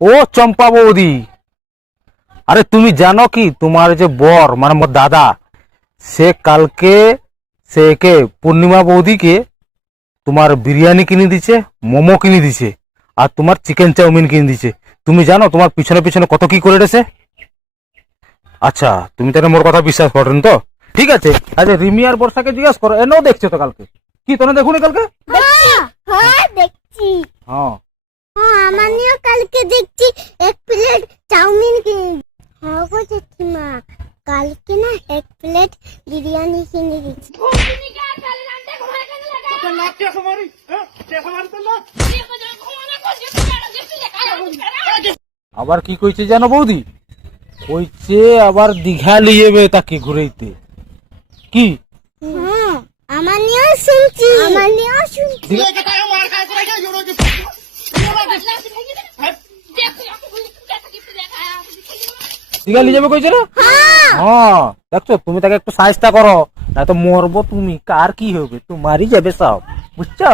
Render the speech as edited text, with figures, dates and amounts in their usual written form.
ও চম্পা বৌদি, আরে তুমি জানো কি তোমার যে বর মানে মোর দাদা, সে কালকে সে কে পূর্ণিমা বৌদিকে তোমার বিরিয়ানি কিনে দিছে, মোমো কিনে দিছে, আর তোমার চিকেন চাউমিন কিনে দিছে। তুমি জানো তোমার পিছনে পিছনে কত কি করে রেছে? আচ্ছা তুমি তাহলে মোর কথা বিশ্বাস করেন তো? ঠিক আছে, আচ্ছা রিমি আর বর্ষাকে জিজ্ঞাস করো, এনেও দেখছো তো কালকে। কি তোনে দেখুনি কালকে? হ্যাঁ দেখছি। হ্যাঁ আমার নিয়ে কালকে দেখছি 1 প্লেট চাউমিন কিনে। হ্যাঁ গো জেঠিমা, কালকে না 1 প্লেট বিরিয়ানি কিনে দিচ্ছি। আবার কি কইছে জানো বৌদি? কইছে আবার দীঘা লিয়ে যাবে তাকে ঘুরাইতে। কি হ্যাঁ আমার নিয়েও শুনছি, আমার নিয়েও শুনছি। দীঘা লিয়ে যাবে কইছে না? হ্যাঁ দেখছো, তুমি তাকে একটু সাহায্য করো, না তো মরবো তুমি। কার কি হবে, তোমারই যাবে সব, বুঝছো?